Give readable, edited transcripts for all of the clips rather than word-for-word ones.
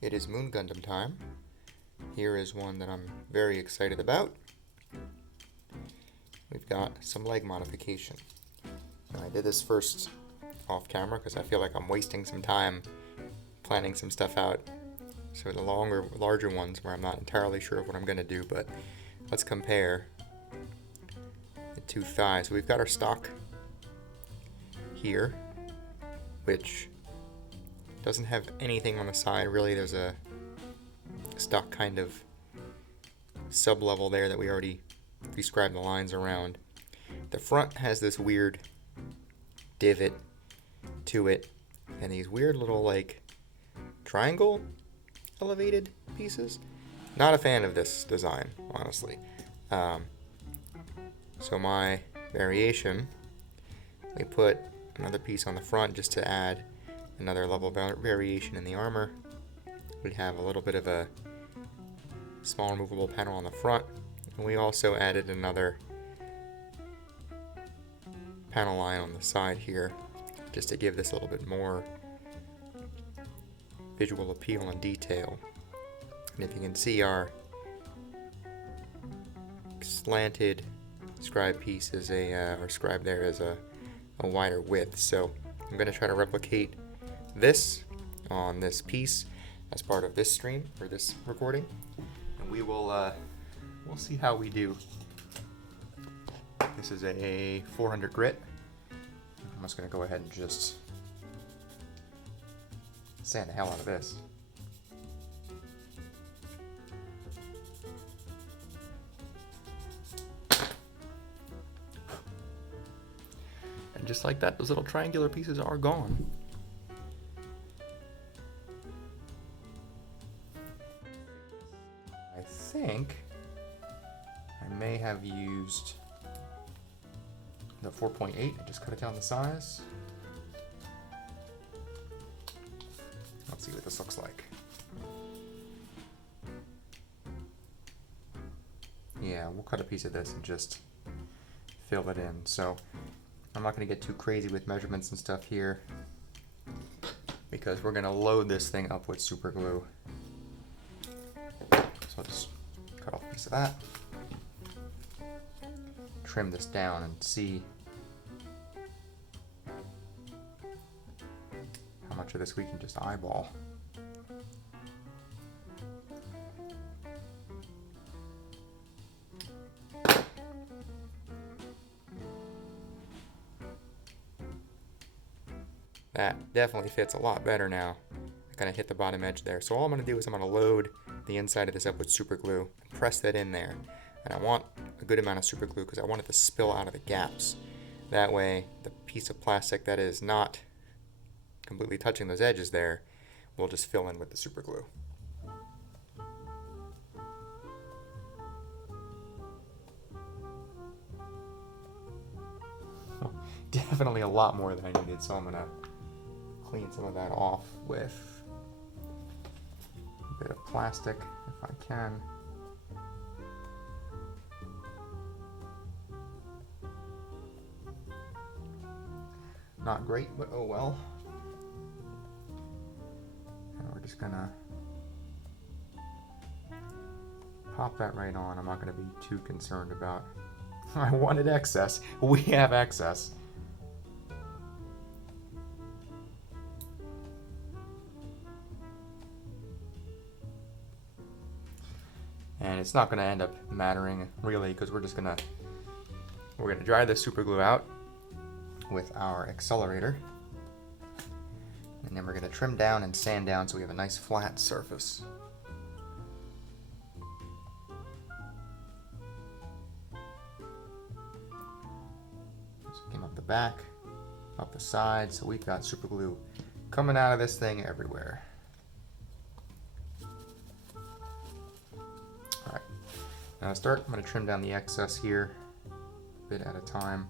It is Moon Gundam time. Here is one that I'm very excited about. We've got some leg modification. Now, I did this first off camera because I feel like I'm wasting some time planning some stuff out. So the larger ones where I'm not entirely sure of what I'm going to do, but let's compare the two thighs. So we've got our stock here, which doesn't have anything on the side. Really, there's a stock kind of sub-level there that we already described the lines around. The front has this weird divot to it, and these weird little, like, triangle elevated pieces. Not a fan of this design, honestly. So my variation, we put another piece on the front just to add another level of variation in the armor. We have a little bit of a small removable panel on the front, and we also added another panel line on the side here just to give this a little bit more visual appeal and detail. And if you can see, our slanted scribe piece is our scribe there is a wider width. So I'm going to try to replicate this on this piece as part of this stream or this recording, and we'll see how we do. This is a 400 grit. I'm just going to go ahead and just sand the hell out of this. And just like that, those little triangular pieces are gone. I think I may have used the 4.8 and just cut it down the size. Let's see what this looks like. Yeah, we'll cut a piece of this and just fill it in. So I'm not going to get too crazy with measurements and stuff here because we're going to load this thing up with super glue. So I'll just cut off a piece of that, trim this down, and see how much of this we can just eyeball. That definitely fits a lot better now. I kind of hit the bottom edge there. So all I'm going to do is I'm going to load the inside of this up with super glue and press that in there. And I want a good amount of super glue because I want it to spill out of the gaps. That way, the piece of plastic that is not completely touching those edges there will just fill in with the super glue. Definitely a lot more than I needed, so I'm going to clean some of that off with a bit of plastic if I can. Not great, but oh well. And we're just gonna pop that right on. I'm not gonna be too concerned about I wanted excess. We have excess. And it's not going to end up mattering really because we're going to dry this super glue out with our accelerator, and then we're going to trim down and sand down so we have a nice flat surface. So came up the back, up the side, so we've got super glue coming out of this thing everywhere. Now to start, I'm going to trim down the excess here, a bit at a time.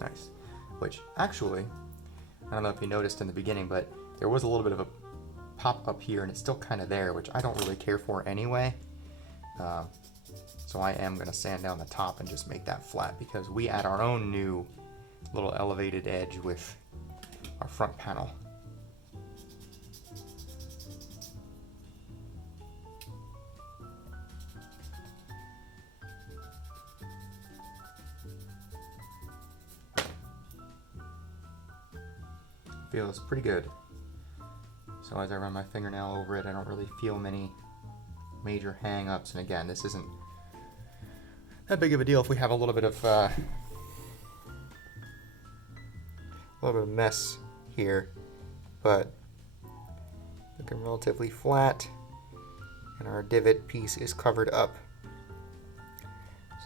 Nice. Which actually, I don't know if you noticed in the beginning, but there was a little bit of a top up here and it's still kind of there, which I don't really care for anyway. So I am going to sand down the top and just make that flat because we add our own new little elevated edge with our front panel. Feels pretty good. So as I run my fingernail over it, I don't really feel many major hang-ups. And again, this isn't that big of a deal if we have a little bit of mess here, but looking relatively flat, and our divot piece is covered up.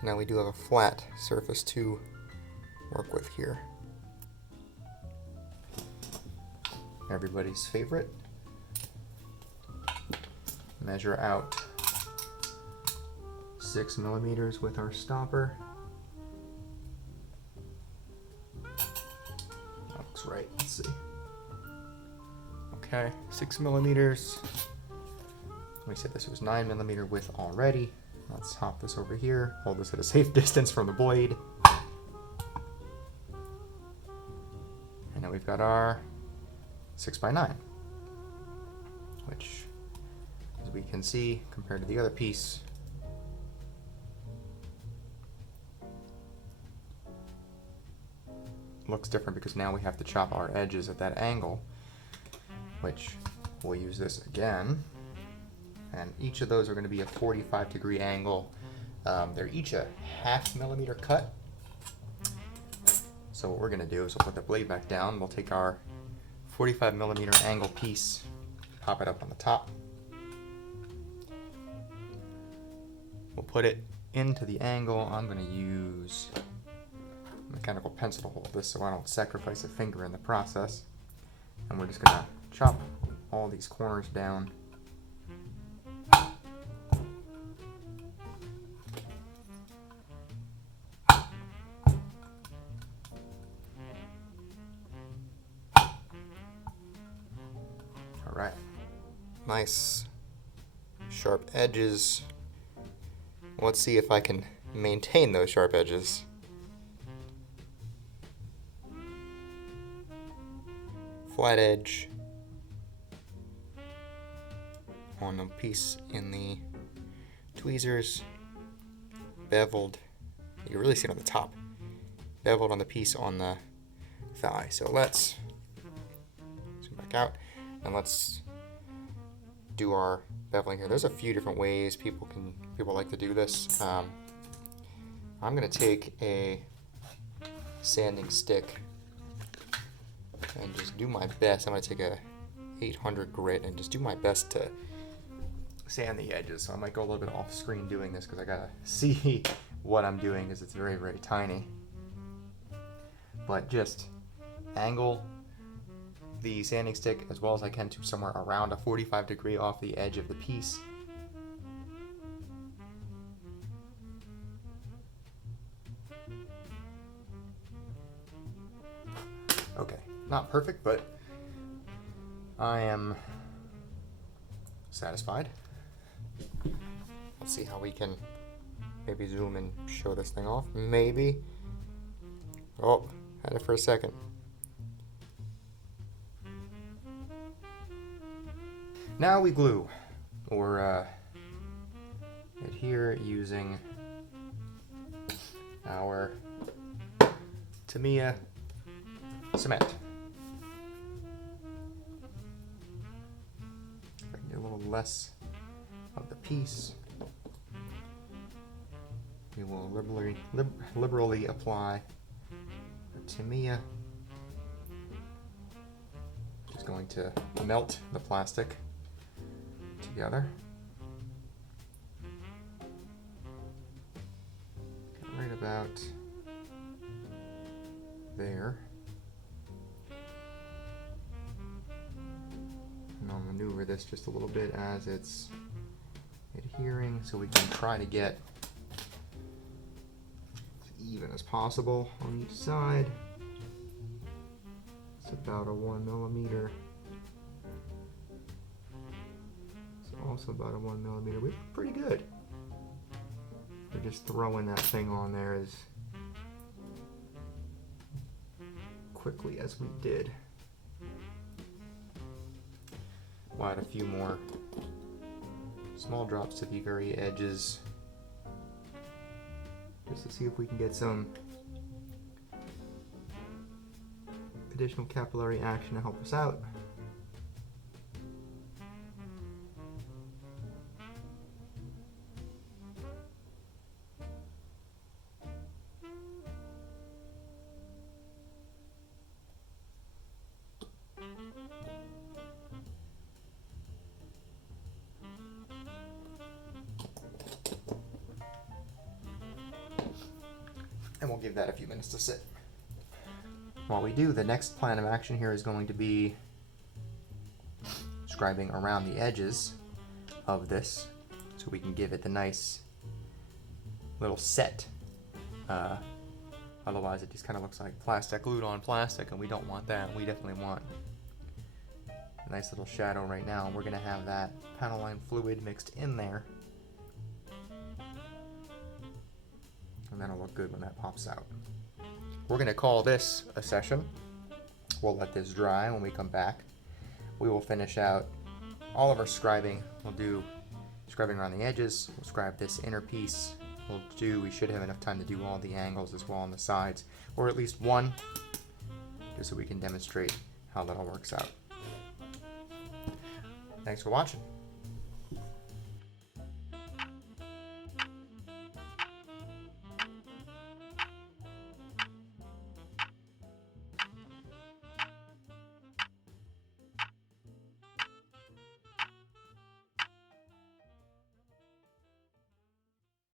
So now we do have a flat surface to work with here. Everybody's favorite. Measure out 6 millimeters with our stopper. That looks right. Let's see. Okay, 6 millimeters. We said this was 9 millimeter width already. Let's hop this over here. Hold this at a safe distance from the blade. And now we've got our 6x9, which, as we can see, compared to the other piece, looks different because now we have to chop our edges at that angle, which we'll use this again. And each of those are going to be a 45-degree angle. They're each a 0.5 millimeter cut. So what we're going to do is we'll put the blade back down. We'll take our 45 millimeter angle piece, pop it up on the top. We'll put it into the angle. I'm going to use a mechanical pencil to hold this so I don't sacrifice a finger in the process. And we're just going to chop all these corners down. Alright, nice sharp edges. Let's see if I can maintain those sharp edges. Flat edge on the piece in the tweezers, beveled, you can really see it on the top, beveled on the piece on the thigh. So let's zoom back out. And let's do our beveling here. There's a few different ways people like to do this. I'm going to take a sanding stick and just do my best. I'm going to take a 800 grit and just do my best to sand the edges. So I might go a little bit off screen doing this because I gotta see what I'm doing because it's very, very tiny. But just angle the sanding stick as well as I can to somewhere around a 45 degree off the edge of the piece. Okay, not perfect, but I am satisfied. Let's see how we can maybe zoom and show this thing off. Maybe. Oh, had it for a second. Now we glue or adhere using our Tamiya cement. I can get a little less of the piece. We will liberally apply the Tamiya, which is going to melt the plastic together. Right about there. And I'll maneuver this just a little bit as it's adhering so we can try to get as even as possible on each side. It's about a 1 millimeter Also about a 1mm, which is pretty good. We're just throwing that thing on there as quickly as we did. We'll add a few more small drops to the very edges, just to see if we can get some additional capillary action to help us out. And we'll give that a few minutes to sit. While we do, the next plan of action here is going to be scribing around the edges of this so we can give it the nice little set. Otherwise it just kind of looks like plastic glued on plastic, and we don't want that. We definitely want a nice little shadow right now, and we're going to have that panel line fluid mixed in there. And that'll look good when that pops out. We're going to call this a session. We'll let this dry. When we come back, we will finish out all of our scribing. We'll do scribing around the edges. We'll scribe this inner piece. We should have enough time to do all the angles as well on the sides, or at least one, just so we can demonstrate how that all works out. Thanks for watching.